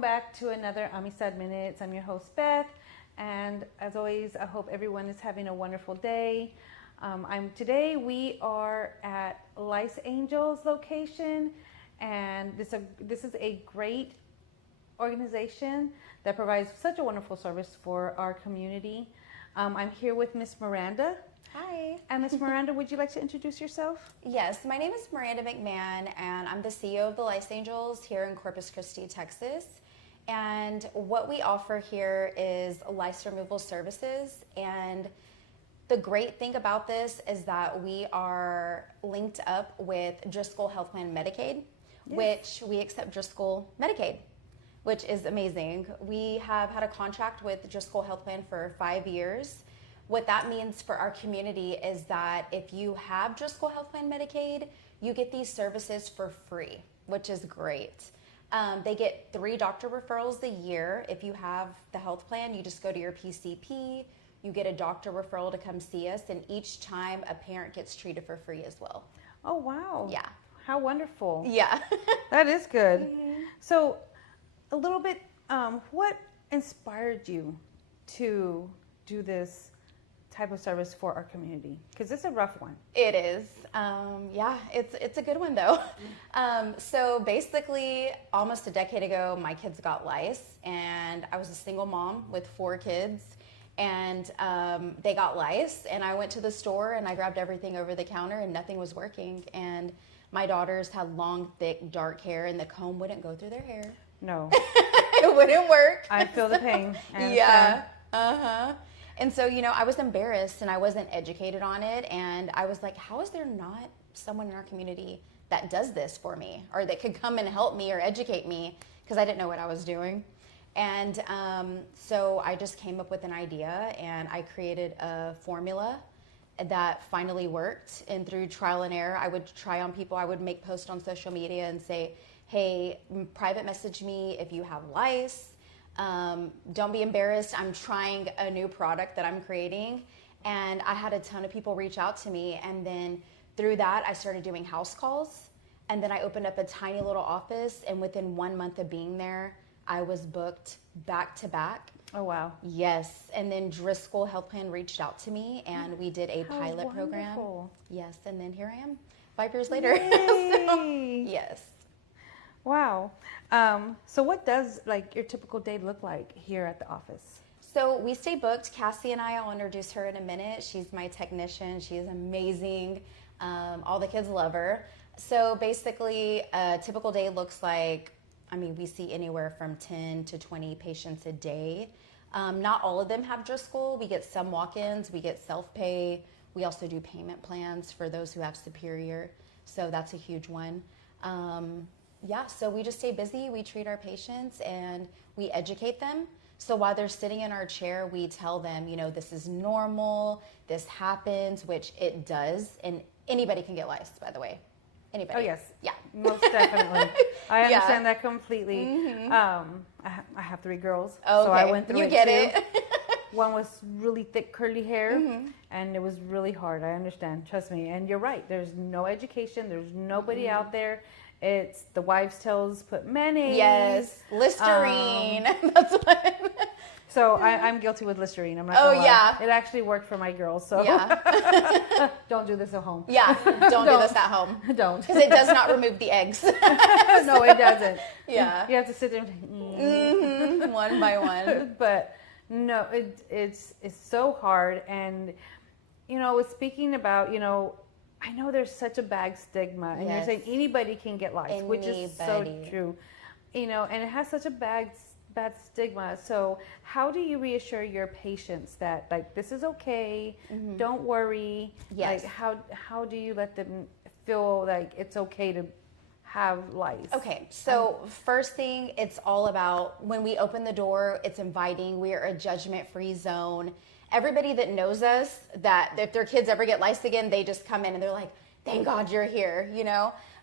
welcome back to another Amistad Minutes. I'm your host, Beth, and as always, I hope everyone is having a wonderful day. Today we are at Lice Angels location, and this is a great organization that provides such a wonderful service for our community. I'm here with Miss Miranda. Hi. And Miss Miranda, would you like to introduce yourself? Yes, my name is Miranda McMahon, and I'm the CEO of the Lice Angels here in Corpus Christi, Texas. And what we offer here is lice removal services. And the great thing about this is that we are linked up with Driscoll Health Plan Medicaid, which we accept Driscoll Medicaid, which is amazing. We have had a contract with Driscoll Health Plan for 5 years. What that means for our community is that if you have Driscoll Health Plan Medicaid, you get these services for free, which is great. They get 3 doctor referrals a year. If you have the health plan, you just go to your PCP, you get a doctor referral to come see us, and each time a parent gets treated for free as well. Oh, wow. Yeah. How wonderful. Yeah. That is good. Mm-hmm. So, a little bit, what inspired you to do this type of service for our community? Because it's a rough one. It is. Yeah, it's a good one though. So basically, almost a decade ago, my kids got lice, and I was a single mom with 4 kids, and they got lice, and I went to the store and I grabbed everything over the counter, and nothing was working. And my daughters had long, thick, dark hair, and the comb wouldn't go through their hair. No. It wouldn't work. I feel the pain. Yeah. Uh-huh. And so, I was embarrassed and I wasn't educated on it. And I was like, how is there not someone in our community that does this for me, or that could come and help me or educate me? Because I didn't know what I was doing. And so I just came up with an idea, and I created a formula that finally worked. And through trial and error, I would try on people. I would make posts on social media and say, hey, private message me if you have lice. Don't be embarrassed. I'm trying a new product that I'm creating. And I had a ton of people reach out to me. And then through that, I started doing house calls. And then I opened up a tiny little office. And within 1 month of being there, I was booked back to back. Oh, wow. Yes. And then Driscoll Health Plan reached out to me, and we did a pilot program. Yes. And then here I am 5 years later. So, yes. Wow. So what does your typical day look like here at the office? So we stay booked. Cassie and I'll introduce her in a minute. She's my technician. She is amazing. All the kids love her. So basically, a typical day looks like, we see anywhere from 10 to 20 patients a day. Not all of them have Driscoll. We get some walk-ins. We get self-pay. We also do payment plans for those who have Superior. So that's a huge one. Yeah, so we just stay busy, we treat our patients, and we educate them. So while they're sitting in our chair, we tell them, this is normal, this happens, which it does, and anybody can get lice, by the way. Anybody. Oh, yes. Yeah. Most definitely. I understand that completely. Mm-hmm. I have 3 girls, okay. So I went through it. You get too. it. One was really thick, curly hair, and it was really hard. I understand. Trust me. And you're right. There's no education. There's nobody out there. It's the wives' tales put mayonnaise. Yes, Listerine. That's what. So I'm guilty with Listerine. I'm not gonna lie. Yeah. It actually worked for my girls. So yeah. Don't do this at home. Yeah, don't do this at home. Don't. Because it does not remove the eggs. No, it doesn't. Yeah. You have to sit there and one by one. But no, it's so hard. And speaking about I know there's such a bad stigma, and you're saying anybody can get lice, which is so true. And it has such a bad stigma. So how do you reassure your patients that this is okay? Don't worry. Yes. How do you let them feel like it's okay to have lice? Okay, so first thing, it's all about when we open the door, it's inviting. We are a judgment-free zone. Everybody that knows us, that if their kids ever get lice again, they just come in and they're like, thank God you're here,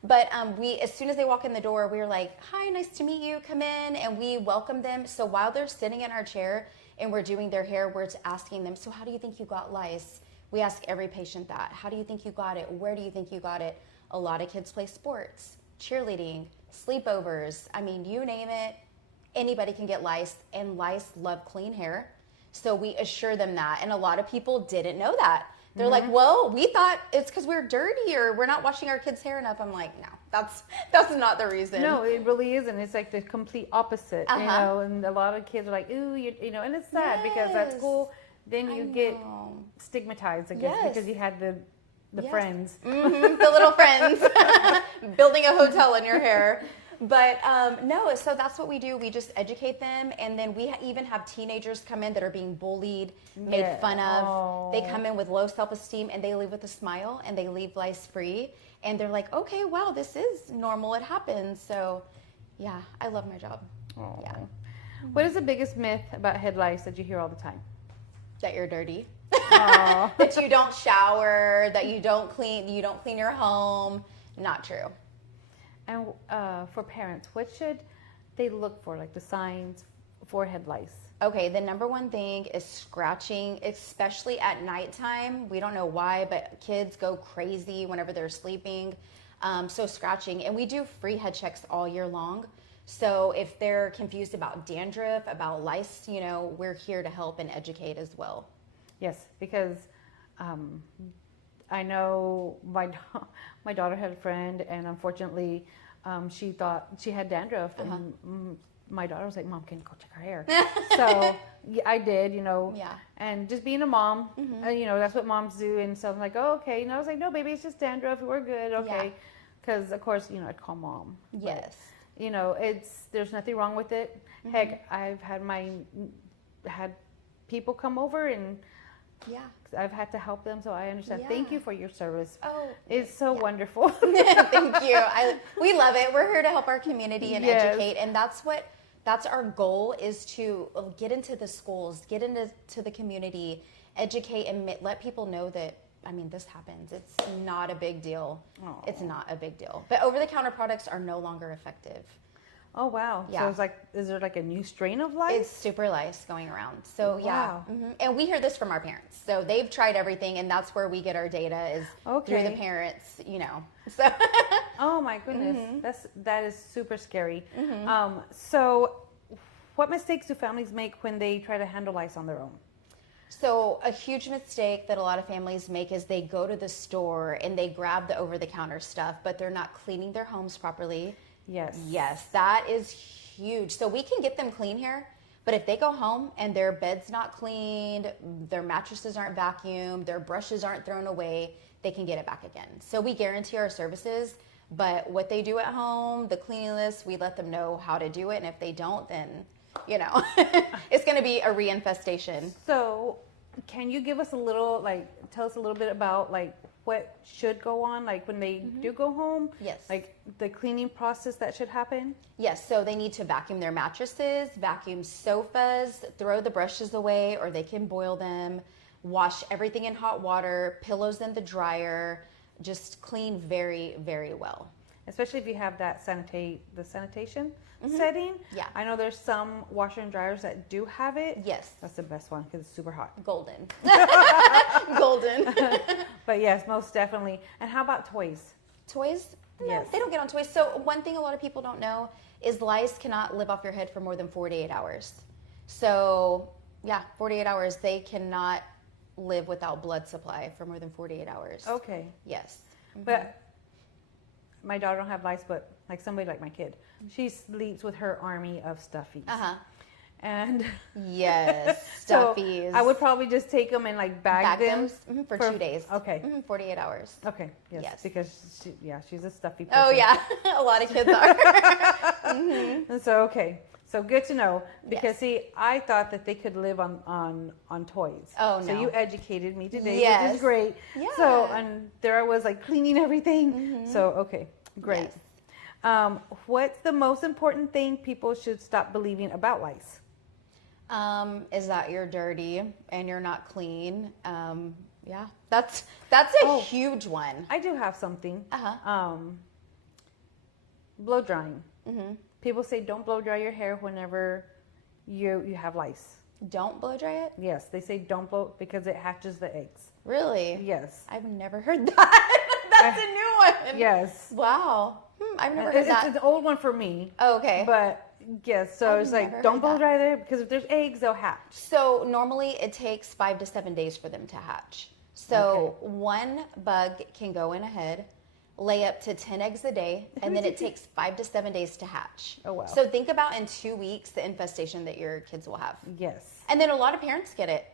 But we, as soon as they walk in the door, we're like, hi, nice to meet you, come in, and we welcome them. So while they're sitting in our chair and we're doing their hair, we're asking them, so how do you think you got lice? We ask every patient that. How do you think you got it? Where do you think you got it? A lot of kids play sports, cheerleading, sleepovers. You name it. anybody can get lice, and lice love clean hair. So we assure them that. And a lot of people didn't know that. They're like, well, we thought it's because we're dirty or we're not washing our kids' hair enough. I'm like, no, that's not the reason. No, it really isn't. It's like the complete opposite, you know, and a lot of kids are like, ooh, you know, and it's sad because at school, then you get stigmatized, I guess, because you had the friends. The little friends building a hotel in your hair. But no, so that's what we do. We just educate them, and then we even have teenagers come in that are being bullied, made fun of. They come in with low self-esteem, and they leave with a smile, and they leave lice-free, and they're like, okay, wow, this is normal. It happens. So, yeah, I love my job. Aww. Yeah. What is the biggest myth about head lice that you hear all the time? That you're dirty. That you don't shower. That you don't clean your home. Not true. And for parents, what should they look for, like the signs for head lice? Okay, the number one thing is scratching, especially at nighttime. We don't know why, but kids go crazy whenever they're sleeping. So scratching, and we do free head checks all year long. So if they're confused about dandruff, about lice, you know, we're here to help and educate as well. Yes, because I know my daughter had a friend, and unfortunately, she thought she had dandruff, and my daughter was like, "Mom, can you go check her hair?" So yeah, I did, you know. Yeah. And just being a mom, you know, that's what moms do. And so I'm like, "Oh, okay." And I was like, "No, baby, it's just dandruff. We're good, okay." Because of course, you know, I'd call mom. Yes. But, you know, there's nothing wrong with it. Heck, I've had people come over and. Yeah. I've had to help them, so I understand. Yeah. Thank you for your service. Oh, it's so wonderful. Thank you. We love it. We're here to help our community and educate, and that's our goal, is to get into the schools, get into the community, educate, and let people know that, I mean, this happens. It's not a big deal. Aww. It's not a big deal. But over-the-counter products are no longer effective. Oh, wow. Yeah. So it's like, is there like a new strain of lice? It's super lice going around. So wow. And we hear this from our parents. So they've tried everything, and that's where we get our data, is through the parents, you know. So oh my goodness. That is super scary. So what mistakes do families make when they try to handle lice on their own? So a huge mistake that a lot of families make is they go to the store and they grab the over-the-counter stuff, but they're not cleaning their homes properly. Yes, that is huge. So we can get them clean here, but if they go home and their bed's not cleaned, their mattresses aren't vacuumed, their brushes aren't thrown away, they can get it back again. So we guarantee our services, but what they do at home, the cleanliness, we let them know how to do it. And if they don't, then, you know, it's going to be a reinfestation. So can you give us tell us a little bit about what should go on, like when they do go home? Yes. Like the cleaning process that should happen? Yes, so they need to vacuum their mattresses, vacuum sofas, throw the brushes away, or they can boil them, wash everything in hot water, pillows in the dryer, just clean very, very well. Especially if you have that sanitation setting. Yeah. I know there's some washer and dryers that do have it. Yes. That's the best one because it's super hot. Golden. Golden. But yes, most definitely. And how about toys? Toys? No, Yes. they don't get on toys. So one thing a lot of people don't know is lice cannot live off your head for more than 48 hours. So yeah, 48 hours. They cannot live without blood supply for more than 48 hours. Okay. Yes. But my daughter don't have lice, but like somebody like my kid, she sleeps with her army of stuffies. And yes, so stuffies. I would probably just take them and like bag them for 2 days. Okay. 48 hours. Okay. Yes. Yes. Because she's a stuffy person. Oh yeah, a lot of kids are. And so okay. So good to know, because see, I thought that they could live on toys. Oh, So no. you educated me today, Yes. which is great. Yeah. So, and there I was like cleaning everything. So, okay, great. Yes. What's the most important thing people should stop believing about lice? Is that you're dirty and you're not clean. Yeah, that's a huge one. I do have something. Uh-huh. Blow drying. People say don't blow dry your hair whenever you have lice. Don't blow dry it? Yes, they say don't blow because it hatches the eggs. Really? Yes. I've never heard that. That's a new one. Yes. Wow. I've never heard that. It's an old one for me. Oh, okay. But Yes, so I've it's like, never don't heard blow that. dry there because if there's eggs, they'll hatch. So normally it takes 5 to 7 days for them to hatch. So one bug can go in a head, lay up to 10 eggs a day, and then it takes 5 to 7 days to hatch. Oh, wow. So think about in 2 weeks the infestation that your kids will have. Yes. And then a lot of parents get it.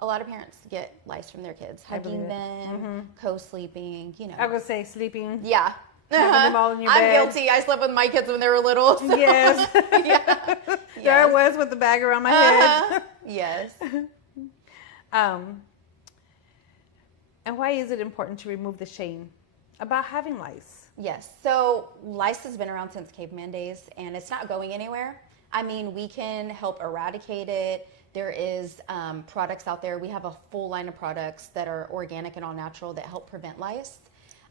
A lot of parents get lice from their kids, hugging believe it. them, co-sleeping, you know. I would say sleeping. Yeah. Having them all in your I'm bed. guilty. I slept with my kids when they were little. So. Yes. Yeah. There I was with the bag around my head. Yes. And why is it important to remove the shame about having lice? Yes. So lice has been around since caveman days, and it's not going anywhere. I mean, we can help eradicate it. There is products out there. We have a full line of products that are organic and all natural that help prevent lice.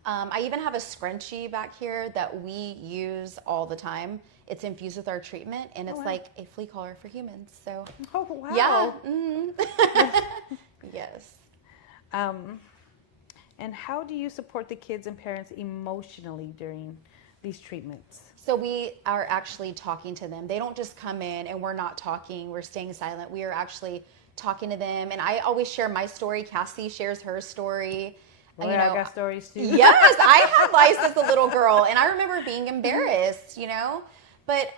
I even have a scrunchie back here that we use all the time. It's infused with our treatment, and it's like a flea collar for humans. So, Oh, wow. yeah. Yes. And how do you support the kids and parents emotionally during these treatments? So we are actually talking to them. They don't just come in and we're not talking, we're staying silent. We are actually talking to them. And I always share my story. Cassie shares her story. Well, I got stories too. Yes, I had lice as a little girl, and I remember being embarrassed, you know. But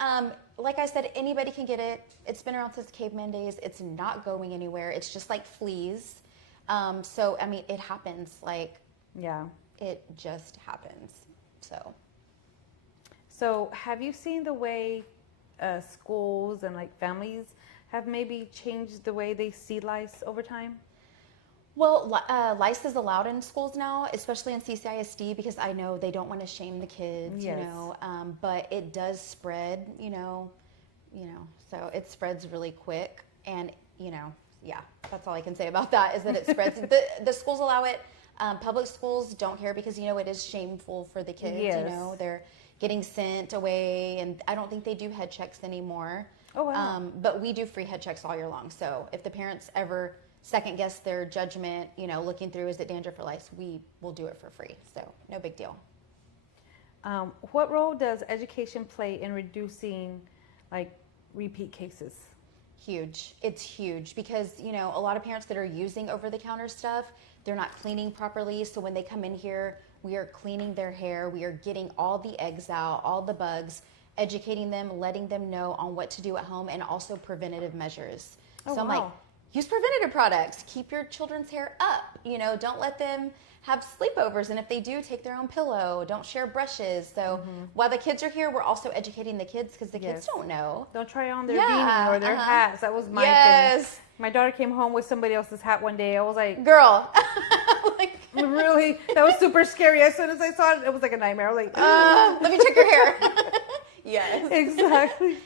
like I said, anybody can get it. It's been around since caveman days. It's not going anywhere. It's just like fleas. So I mean, it happens. Like, Yeah. it just happens. So have you seen the way schools and like families have maybe changed the way they see lice over time? Well, lice is allowed in schools now, especially in CCISD, because I know they don't want to shame the kids, Yes. you know, but it does spread, you know, so it spreads really quick. And, you know, yeah, that's all I can say about that is that it spreads. The schools allow it. Public schools don't care because, you know, it is shameful for the kids, Yes. you know, they're getting sent away, and I don't think they do head checks anymore. Oh, wow. But we do free head checks all year long. So if the parents ever second guess their judgment, you know, looking through, is it danger for lice, we will do it for free. So no big deal. What role does education play in reducing like repeat cases? Huge. It's huge because, you know, a lot of parents that are using over-the-counter stuff, they're not cleaning properly. So when they come in here, we are cleaning their hair. We are getting all the eggs out, all the bugs, educating them, letting them know on what to do at home, and also preventative measures. Oh, so I'm wow. like, use preventative products. Keep your children's hair up. You know, don't let them have sleepovers. And if they do, take their own pillow. Don't share brushes. So while the kids are here, we're also educating the kids because the kids don't know. Don't try on their Yeah, beanie or their hats. That was my Yes. thing. My daughter came home with somebody else's hat one day. I was like, Girl. Like, really? That was super scary. As soon as I saw it, it was like a nightmare. I was like, let me check your hair. Yes. Exactly.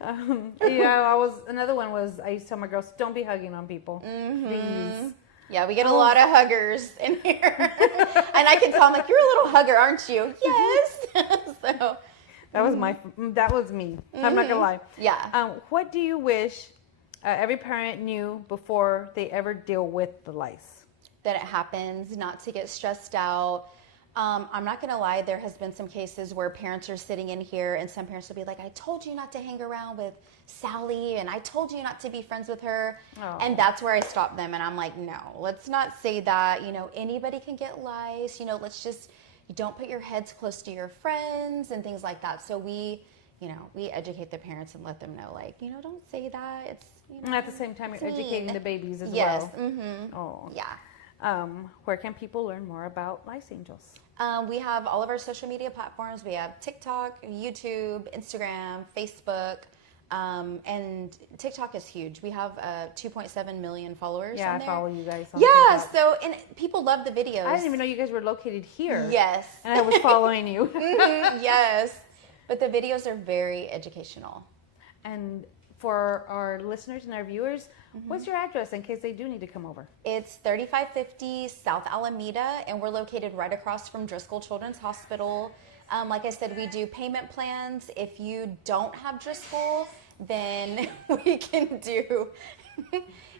Another one was, I used to tell my girls, don't be hugging on people. Please. Yeah, we get a lot of huggers in here. And I can tell, I'm like, you're a little hugger, aren't you? Yes. So That was me. I'm not gonna lie. Yeah. What do you wish every parent knew before they ever deal with the lice? that it happens, not to get stressed out. I'm not gonna lie, there has been some cases where parents are sitting in here and some parents will be like, I told you not to hang around with Sally and I told you not to be friends with her. Oh. And that's where I stop them and I'm like, no, let's not say that. You know, anybody can get lice. You know, let's just, you don't put your heads close to your friends and things like that. So we educate the parents and let them know, like, you know, don't say that. It's, you know, And at the same time, you're educating the babies as yes. well. Mm-hmm. Oh. Yeah. Where can people learn more about Lice Angels? We have all of our social media platforms. We have TikTok, YouTube, Instagram, Facebook, and TikTok is huge. We have 2.7 million followers on there. I follow you guys on Yeah, TikTok. so, and people love the videos. I didn't even know you guys were located here. Yes. And I was following you. Mhm, yes. But the videos are very educational. And for our listeners and our viewers, what's your address in case they do need to come over? It's 3550 South Alameda, and we're located right across from Driscoll Children's Hospital. Like I said, we do payment plans. If you don't have Driscoll, then we can do,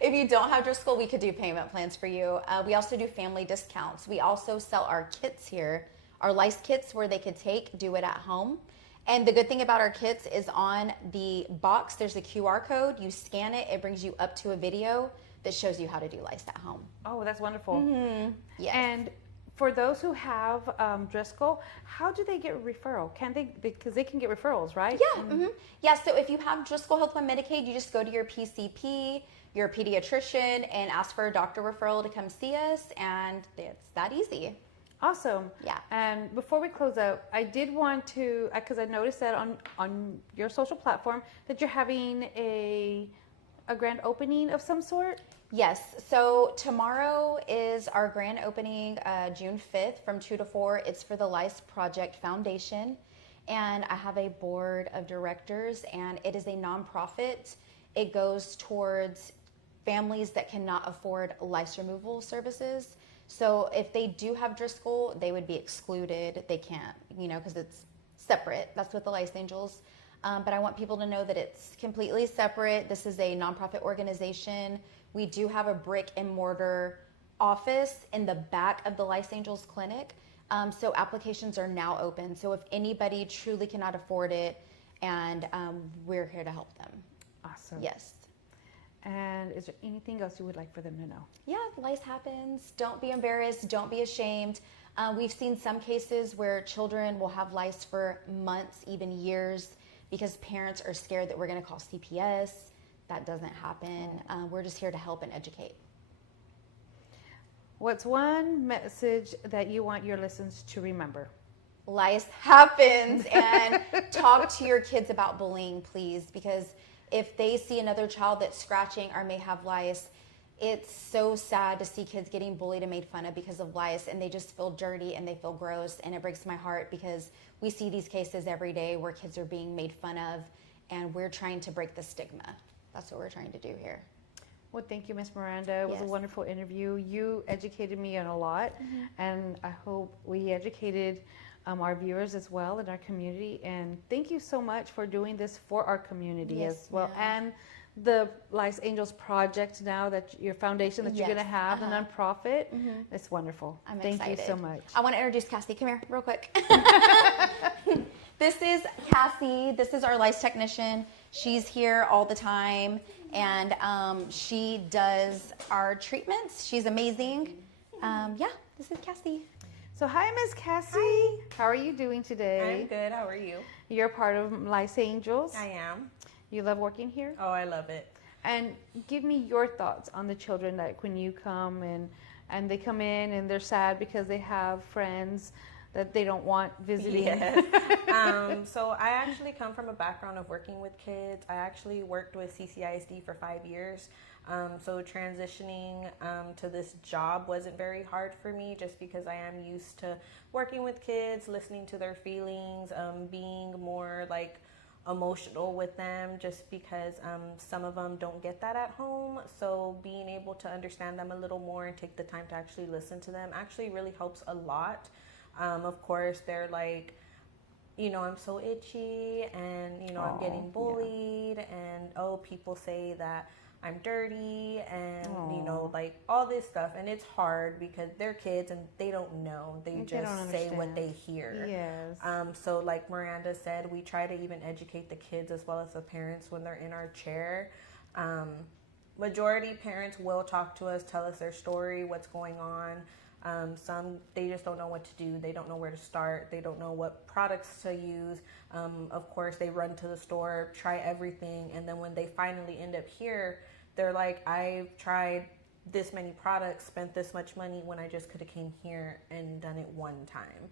if you don't have Driscoll, we could do payment plans for you. We also do family discounts. We also sell our kits here, our lice kits where they could do it at home. And the good thing about our kits is on the box, there's a QR code. You scan it, it brings you up to a video that shows you how to do lice at home. Oh, that's wonderful. Mm-hmm. Yes. And for those who have Driscoll, how do they get referral? Can they, because they can get referrals, right? Yeah. Mm-hmm. Yeah. So if you have Driscoll Health Plan Medicaid, you just go to your PCP, your pediatrician, and ask for a doctor referral to come see us, and it's that easy. Awesome. Yeah. And before we close out, I did want to, because I noticed that on your social platform that you're having a grand opening of some sort. Yes. So tomorrow is our grand opening, June 5th from 2 to 4. It's for the Lice Project Foundation. And I have a board of directors, and it is a nonprofit. It goes towards families that cannot afford lice removal services. So if they do have Driscoll, they would be excluded. They can't, because it's separate. That's with the Lice Angels. But I want people to know that it's completely separate. This is a nonprofit organization. We do have a brick and mortar office in the back of the Lice Angels clinic. So applications are now open. So if anybody truly cannot afford it, and we're here to help them. Awesome. Yes. And is there anything else you would like for them to know? Yeah, lice happens. Don't be embarrassed. Don't be ashamed. We've seen some cases where children will have lice for months, even years, because parents are scared that we're going to call CPS. That doesn't happen. We're just here to help and educate. What's one message that you want your listeners to remember? Lice happens, and talk to your kids about bullying, please, because if they see another child that's scratching or may have lice, it's so sad to see kids getting bullied and made fun of because of lice, and they just feel dirty and they feel gross, and it breaks my heart because we see these cases every day where kids are being made fun of, and we're trying to break the stigma. That's what we're trying to do here. Well, thank you, Miss Miranda. It was a wonderful interview. You educated me on a lot, and I hope we educated our viewers as well in our community. And thank you so much for doing this for our community as well. And the Lice Angels project now, that your foundation that you're going to have, the nonprofit, it's wonderful. I'm Thank excited. you so much. I want to introduce Cassie. Come here real quick. This is Cassie. This is our lice technician. She's here all the time, and she does our treatments. She's amazing. This is Cassie. So hi, Miss Cassie. Hi. How are you doing today? I'm good. How are you? You're part of Lice Angels. I am. You love working here? Oh, I love it. And give me your thoughts on the children, like when you come and they come in and they're sad because they have friends that they don't want visiting. Yes. So I actually come from a background of working with kids. I actually worked with CCISD for 5 years. So transitioning to this job wasn't very hard for me, just because I am used to working with kids, listening to their feelings, being more like emotional with them, just because some of them don't get that at home. So being able to understand them a little more and take the time to actually listen to them actually really helps a lot. Of course, they're like, I'm so itchy, and I'm getting bullied, and people say that I'm dirty, and like all this stuff, and it's hard because they're kids and they don't know. They just say what they hear. Yes. So like Miranda said, we try to even educate the kids as well as the parents when they're in our chair. Majority parents will talk to us, tell us their story, what's going on. Some, they just don't know what to do. They don't know where to start. They don't know what products to use. Of course, they run to the store, try everything, and then when they finally end up here, they're like, I've tried this many products, spent this much money, when I just could have came here and done it one time.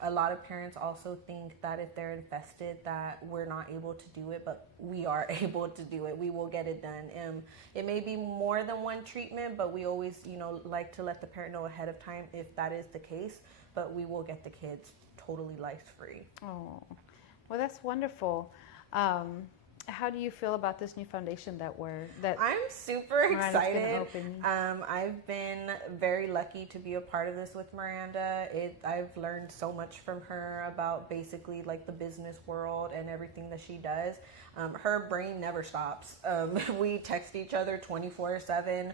A lot of parents also think that if they're infested that we're not able to do it, but we are able to do it. We will get it done. It may be more than one treatment, but we always, like to let the parent know ahead of time if that is the case, but we will get the kids totally lice-free. Oh, well, that's wonderful. How do you feel about this new foundation I'm super excited. Open? I've been very lucky to be a part of this with Miranda. I've learned so much from her about basically like the business world and everything that she does. Her brain never stops. We text each other 24/7.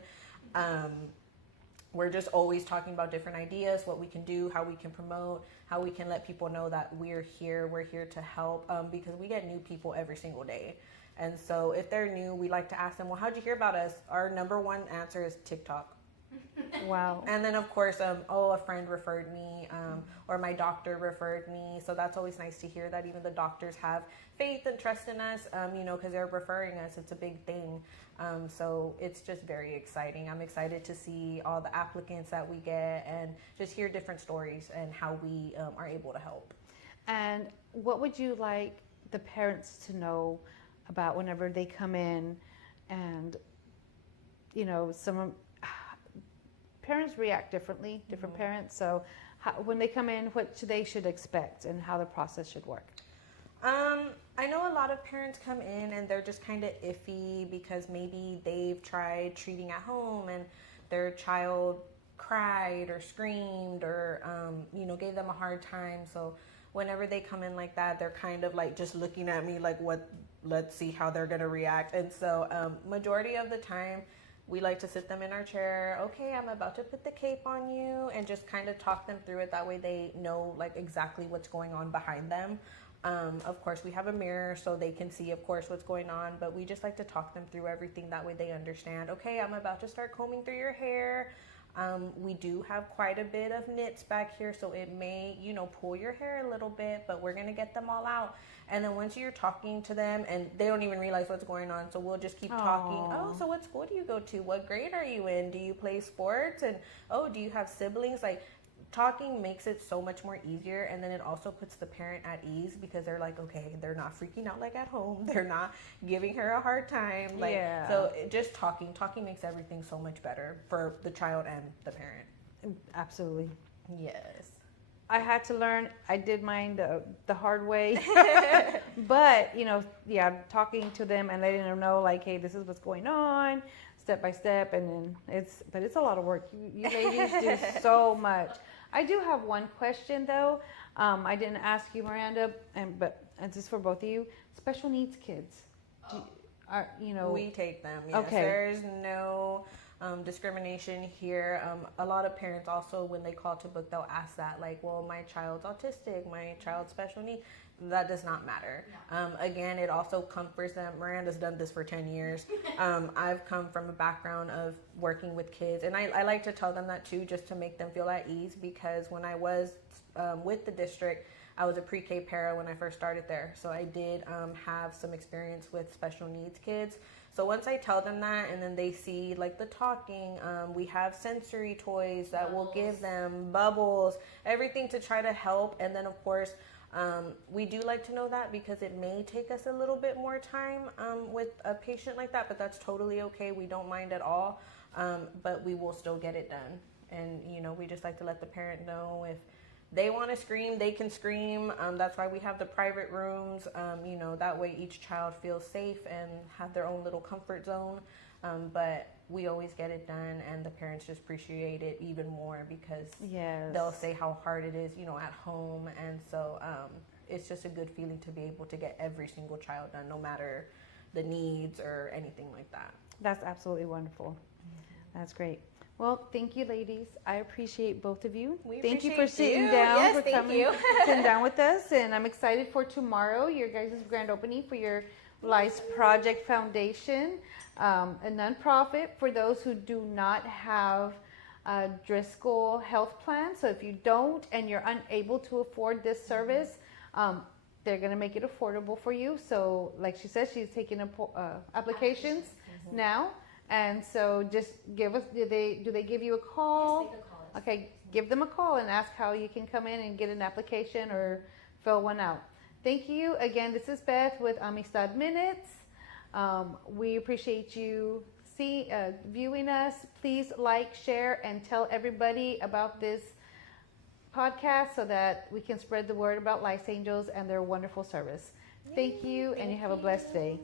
We're just always talking about different ideas, what we can do, how we can promote, how we can let people know that we're here to help, because we get new people every single day. And so if they're new, we like to ask them, well, how'd you hear about us? Our number one answer is TikTok. Wow. And then of course, a friend referred me, or my doctor referred me. So that's always nice to hear that even the doctors have faith and trust in us, because they're referring us. It's a big thing. So it's just very exciting. I'm excited to see all the applicants that we get and just hear different stories and how we are able to help. And what would you like the parents to know about whenever they come in? And, some parents react differently, different parents. So when they come in, what they should expect and how the process should work? I know a lot of parents come in and they're just kind of iffy because maybe they've tried treating at home and their child cried or screamed or, gave them a hard time. So whenever they come in like that, they're kind of like just looking at me like, let's see how they're going to react. And so majority of the time, we like to sit them in our chair. Okay, I'm about to put the cape on you, and just kind of talk them through it. That way they know like exactly what's going on behind them. Of course, we have a mirror so they can see, of course, what's going on, but we just like to talk them through everything. That way they understand, okay, I'm about to start combing through your hair. We do have quite a bit of nits back here, so it may, pull your hair a little bit, but we're going to get them all out. And then once you're talking to them, and they don't even realize what's going on, so we'll just keep talking. Oh, so what school do you go to? What grade are you in? Do you play sports? And, do you have siblings? Like, talking makes it so much more easier, and then it also puts the parent at ease because they're like, okay, they're not freaking out like at home. They're not giving her a hard time. So just talking makes everything so much better for the child and the parent. Absolutely. Yes. I had to learn. I did mine the hard way, but talking to them and letting them know, like, hey, this is what's going on, step by step, and then it's a lot of work. You ladies do so much. I do have one question though. I didn't ask you, Miranda, and this is for both of you. Special needs kids. We take them. Yes. Okay. There's no discrimination here. A lot of parents also, when they call to book, they'll ask that, like, well, my child's autistic, my child's special needs. That does not matter. Again, it also comforts them. Miranda's done this for 10 years. I've come from a background of working with kids, and I like to tell them that too, just to make them feel at ease, because when I was with the district, I was a pre-K para when I first started there. So I did have some experience with special needs kids. So once I tell them that, and then they see like the talking, we have sensory toys that will give them bubbles, everything to try to help. And then of course, we do like to know that because it may take us a little bit more time with a patient like that, but that's totally okay. We don't mind at all, but we will still get it done. And, we just like to let the parent know if they want to scream, they can scream. That's why we have the private rooms. That way each child feels safe and have their own little comfort zone. But we always get it done, and the parents just appreciate it even more because they'll say how hard it is, at home. And so it's just a good feeling to be able to get every single child done, no matter the needs or anything like that. That's absolutely wonderful. That's great. Well, thank you, ladies. I appreciate both of you. Thank you for sitting down, for coming, sitting down with us. And I'm excited for tomorrow, your guys' grand opening for your Lice Project Foundation, a nonprofit for those who do not have a Driscoll health plan. So if you don't and you're unable to afford this service, they're going to make it affordable for you. So like she said, she's taking applications now. And so just give us, do they give you a call? Yes, they can call us. Okay, give them a call and ask how you can come in and get an application or fill one out. Thank you. Again, this is Beth with Amistad Minutes. We appreciate you viewing us. Please like, share, and tell everybody about this podcast so that we can spread the word about Lice Angels and their wonderful service. Thank you, and you have a blessed day.